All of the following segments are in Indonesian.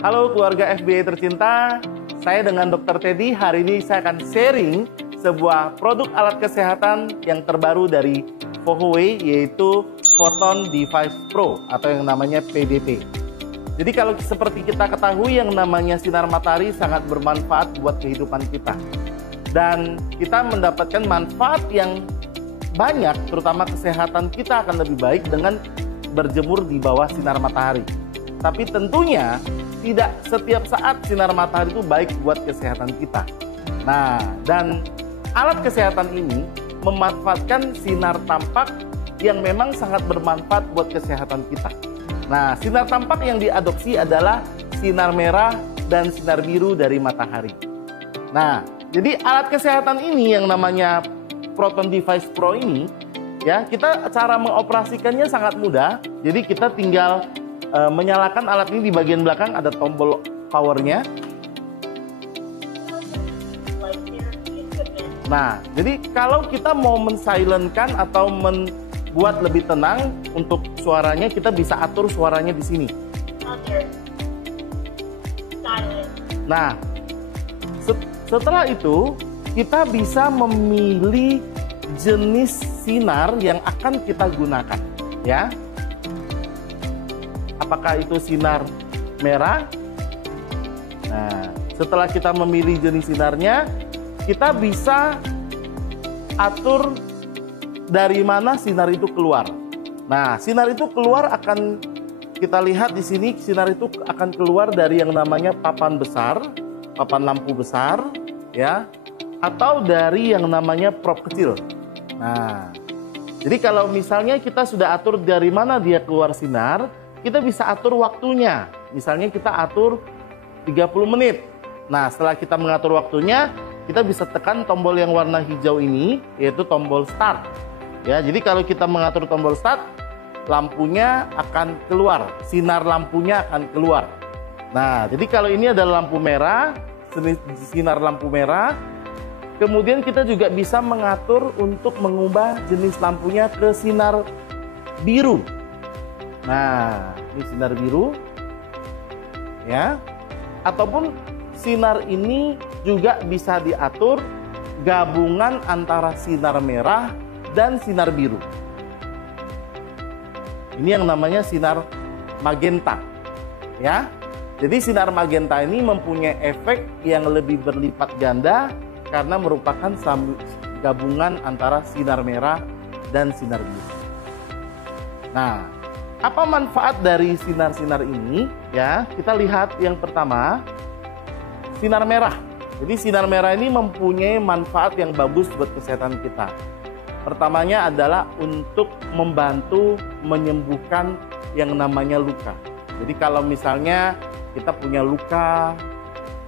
Halo keluarga FBA tercinta, saya dengan Dr. Teddy hari ini saya akan sharing sebuah produk alat kesehatan yang terbaru dari Fohoway, yaitu Photon Device Pro atau yang namanya PDP. Jadi kalau seperti kita ketahui yang namanya sinar matahari sangat bermanfaat buat kehidupan kita. Dan kita mendapatkan manfaat yang banyak, terutama kesehatan kita akan lebih baik dengan berjemur di bawah sinar matahari. Tapi tentunya tidak setiap saat sinar matahari itu baik buat kesehatan kita. Nah, dan alat kesehatan ini memanfaatkan sinar tampak yang memang sangat bermanfaat buat kesehatan kita. Nah, sinar tampak yang diadopsi adalah sinar merah dan sinar biru dari matahari. Nah, jadi alat kesehatan ini yang namanya Photon Device Pro ini, ya, kita cara mengoperasikannya sangat mudah. Jadi kita tinggal menyalakan alat ini. Di bagian belakang ada tombol powernya. Nah, jadi kalau kita mau men-silentkan atau membuat lebih tenang untuk suaranya, kita bisa atur suaranya di sini. Nah, setelah itu kita bisa memilih jenis sinar yang akan kita gunakan, ya. Apakah itu sinar merah? Nah, setelah kita memilih jenis sinarnya, kita bisa atur dari mana sinar itu keluar. Nah, sinar itu keluar akan kita lihat di sini, sinar itu akan keluar dari yang namanya papan besar, papan lampu besar, ya, atau dari yang namanya prop kecil. Nah, jadi kalau misalnya kita sudah atur dari mana dia keluar sinar, kita bisa atur waktunya. Misalnya kita atur 30 menit. Nah, setelah kita mengatur waktunya, kita bisa tekan tombol yang warna hijau ini, yaitu tombol start. Ya, jadi kalau kita mengatur tombol start, lampunya akan keluar, sinar lampunya akan keluar. Nah, jadi kalau ini adalah lampu merah, sinar lampu merah, kemudian kita juga bisa mengatur untuk mengubah jenis lampunya ke sinar biru. Nah, ini sinar biru, ya. Ataupun sinar ini juga bisa diatur gabungan antara sinar merah dan sinar biru. Ini yang namanya sinar magenta, ya. Jadi sinar magenta ini mempunyai efek yang lebih berlipat ganda karena merupakan gabungan antara sinar merah dan sinar biru. Nah, apa manfaat dari sinar-sinar ini? Ya, kita lihat yang pertama, sinar merah. Jadi sinar merah ini mempunyai manfaat yang bagus buat kesehatan kita. Pertamanya adalah untuk membantu menyembuhkan yang namanya luka. Jadi kalau misalnya kita punya luka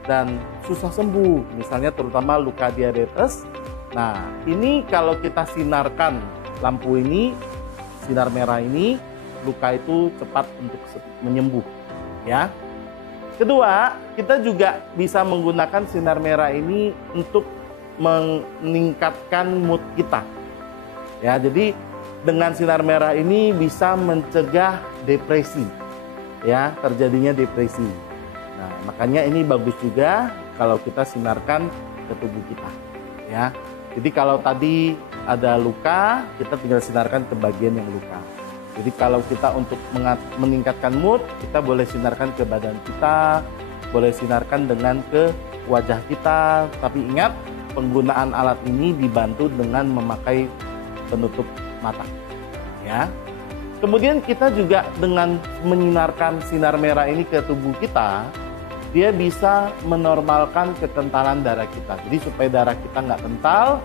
dan susah sembuh, misalnya terutama luka diabetes. Nah, ini kalau kita sinarkan lampu ini, sinar merah ini, luka itu cepat untuk menyembuh, ya. Kedua, kita juga bisa menggunakan sinar merah ini untuk meningkatkan mood kita. Ya, jadi dengan sinar merah ini bisa mencegah depresi, ya, terjadinya depresi. Nah, makanya ini bagus juga kalau kita sinarkan ke tubuh kita, ya. Jadi kalau tadi ada luka, kita tinggal sinarkan ke bagian yang luka. Jadi kalau kita untuk meningkatkan mood, kita boleh sinarkan ke badan kita, boleh sinarkan dengan ke wajah kita. Tapi ingat, penggunaan alat ini dibantu dengan memakai penutup mata, ya. Kemudian kita juga dengan menyinarkan sinar merah ini ke tubuh kita, dia bisa menormalkan kekentalan darah kita. Jadi supaya darah kita nggak kental,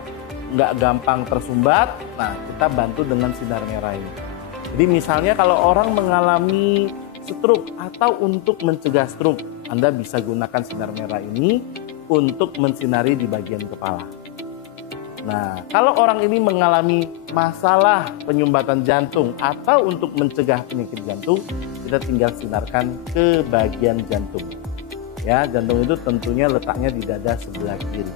nggak gampang tersumbat, nah kita bantu dengan sinar merah ini. Jadi misalnya kalau orang mengalami stroke atau untuk mencegah stroke, Anda bisa gunakan sinar merah ini untuk mensinari di bagian kepala. Nah, kalau orang ini mengalami masalah penyumbatan jantung atau untuk mencegah penyakit jantung, kita tinggal sinarkan ke bagian jantung. Ya, jantung itu tentunya letaknya di dada sebelah kiri.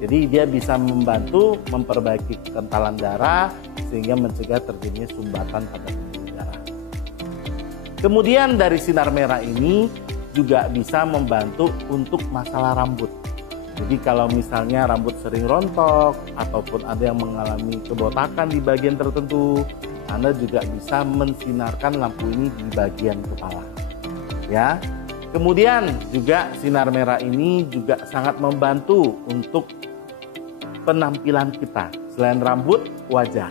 Jadi dia bisa membantu memperbaiki kekentalan darah sehingga mencegah terjadinya sumbatan pada pembuluh darah. Kemudian dari sinar merah ini juga bisa membantu untuk masalah rambut. Jadi kalau misalnya rambut sering rontok ataupun ada yang mengalami kebotakan di bagian tertentu, Anda juga bisa mensinarkan lampu ini di bagian kepala. Ya. Kemudian juga sinar merah ini juga sangat membantu untuk penampilan kita. Selain rambut, wajah.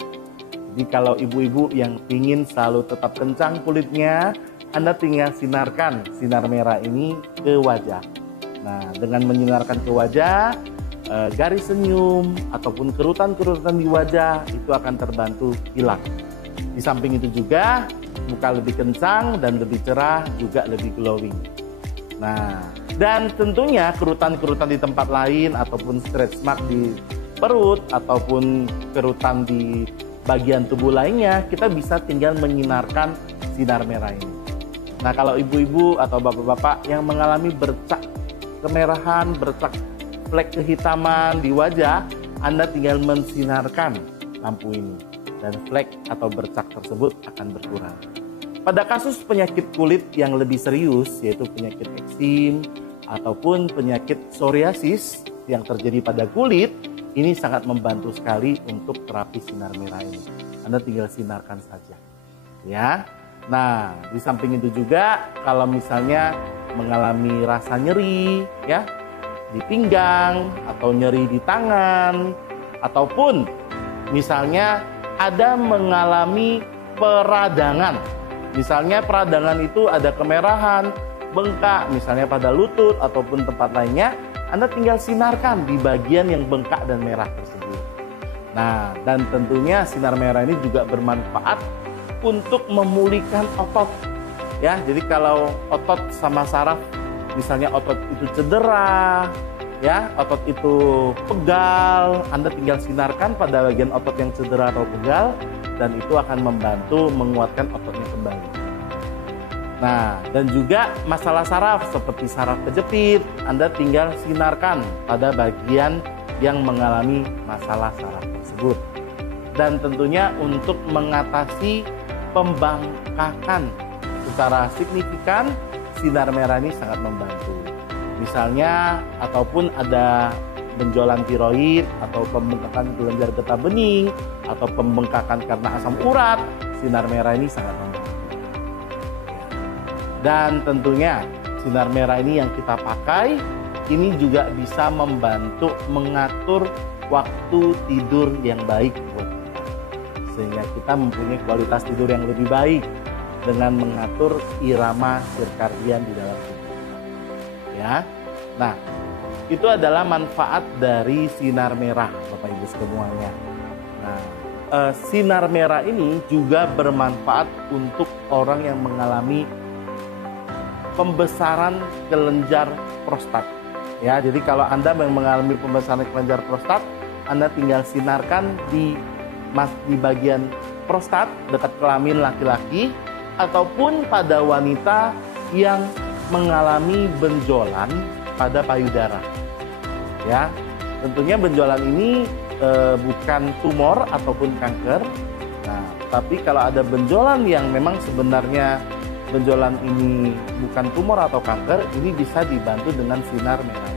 Jadi kalau ibu-ibu yang ingin selalu tetap kencang kulitnya, Anda tinggal sinarkan sinar merah ini ke wajah. Nah, dengan menyinarkan ke wajah, garis senyum ataupun kerutan-kerutan di wajah itu akan terbantu hilang. Di samping itu juga muka lebih kencang dan lebih cerah, juga lebih glowing. Nah, dan tentunya kerutan-kerutan di tempat lain ataupun stretch mark di perut ataupun kerutan di bagian tubuh lainnya, kita bisa tinggal menyinarkan sinar merah ini. Nah, kalau ibu-ibu atau bapak-bapak yang mengalami bercak kemerahan, bercak flek kehitaman di wajah, Anda tinggal mensinarkan lampu ini dan flek atau bercak tersebut akan berkurang. Pada kasus penyakit kulit yang lebih serius, yaitu penyakit eksim ataupun penyakit psoriasis yang terjadi pada kulit, ini sangat membantu sekali untuk terapi sinar merah ini. Anda tinggal sinarkan saja. Ya. Nah, di samping itu juga kalau misalnya mengalami rasa nyeri ya di pinggang atau nyeri di tangan ataupun misalnya ada mengalami peradangan. Misalnya peradangan itu ada kemerahan, bengkak misalnya pada lutut ataupun tempat lainnya, Anda tinggal sinarkan di bagian yang bengkak dan merah tersebut. Nah, dan tentunya sinar merah ini juga bermanfaat untuk memulihkan otot. Ya, jadi kalau otot sama saraf, misalnya otot itu cedera, ya, otot itu pegal, Anda tinggal sinarkan pada bagian otot yang cedera atau pegal, dan itu akan membantu menguatkan ototnya kembali. Nah, dan juga masalah saraf seperti saraf kejepit, Anda tinggal sinarkan pada bagian yang mengalami masalah saraf tersebut. Dan tentunya untuk mengatasi pembengkakan secara signifikan, sinar merah ini sangat membantu. Misalnya, ataupun ada benjolan tiroid atau pembengkakan kelenjar getah bening atau pembengkakan karena asam urat, sinar merah ini sangat membantu. Dan tentunya sinar merah ini yang kita pakai ini juga bisa membantu mengatur waktu tidur yang baik buat kita, sehingga kita mempunyai kualitas tidur yang lebih baik dengan mengatur irama sirkadian di dalam tubuh. Ya. Nah, itu adalah manfaat dari sinar merah, Bapak Ibu semuanya. Nah, sinar merah ini juga bermanfaat untuk orang yang mengalami pembesaran kelenjar prostat. Ya, jadi kalau Anda mengalami pembesaran kelenjar prostat, Anda tinggal sinarkan di bagian prostat dekat kelamin laki-laki ataupun pada wanita yang mengalami benjolan pada payudara. Ya, tentunya benjolan ini bukan tumor ataupun kanker. Nah, tapi kalau ada benjolan yang memang sebenarnya benjolan ini bukan tumor atau kanker, ini bisa dibantu dengan sinar merah.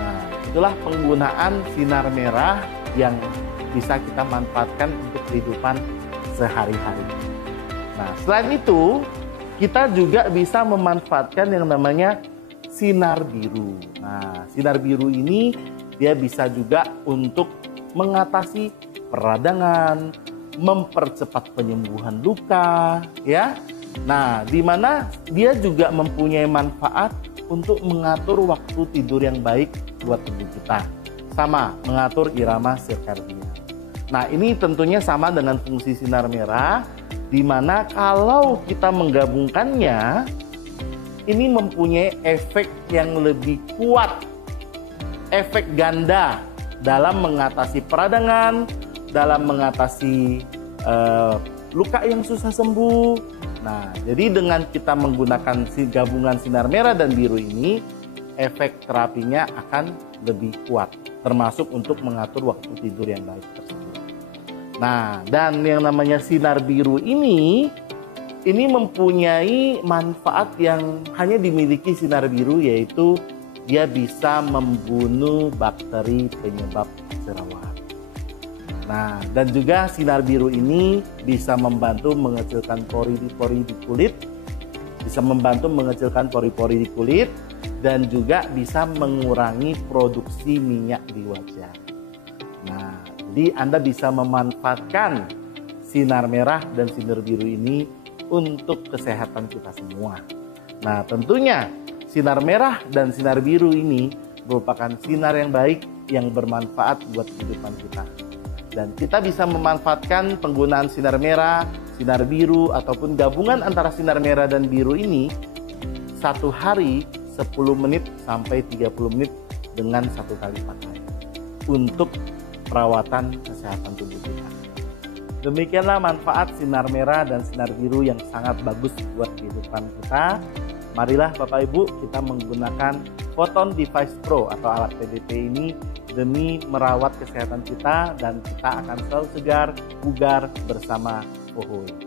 Nah, itulah penggunaan sinar merah yang bisa kita manfaatkan untuk kehidupan sehari-hari. Nah, selain itu, kita juga bisa memanfaatkan yang namanya sinar biru. Nah, sinar biru ini dia bisa juga untuk mengatasi peradangan, mempercepat penyembuhan luka, ya. Nah, di mana dia juga mempunyai manfaat untuk mengatur waktu tidur yang baik buat tubuh kita. Sama, mengatur irama sirkadian. Nah, ini tentunya sama dengan fungsi sinar merah, di mana kalau kita menggabungkannya, ini mempunyai efek yang lebih kuat, efek ganda dalam mengatasi peradangan, dalam mengatasi luka yang susah sembuh. Nah, jadi dengan kita menggunakan gabungan sinar merah dan biru ini, efek terapinya akan lebih kuat, termasuk untuk mengatur waktu tidur yang baik tersebut. Nah, dan yang namanya sinar biru ini ini mempunyai manfaat yang hanya dimiliki sinar biru, yaitu dia bisa membunuh bakteri penyebab jerawat. Nah, dan juga sinar biru ini bisa membantu mengecilkan pori-pori di kulit, bisa membantu mengecilkan pori-pori di kulit, dan juga bisa mengurangi produksi minyak di wajah. Nah, jadi Anda bisa memanfaatkan sinar merah dan sinar biru ini untuk kesehatan kita semua. Nah, tentunya sinar merah dan sinar biru ini merupakan sinar yang baik yang bermanfaat buat kehidupan kita. Dan kita bisa memanfaatkan penggunaan sinar merah, sinar biru, ataupun gabungan antara sinar merah dan biru ini satu hari 10 menit sampai 30 menit dengan satu kali pakai untuk perawatan kesehatan tubuh kita. Demikianlah manfaat sinar merah dan sinar biru yang sangat bagus buat kehidupan kita. Marilah Bapak Ibu kita menggunakan Photon Device Pro atau alat PDP ini demi merawat kesehatan kita, dan kita akan selalu segar, bugar bersama Fohoi.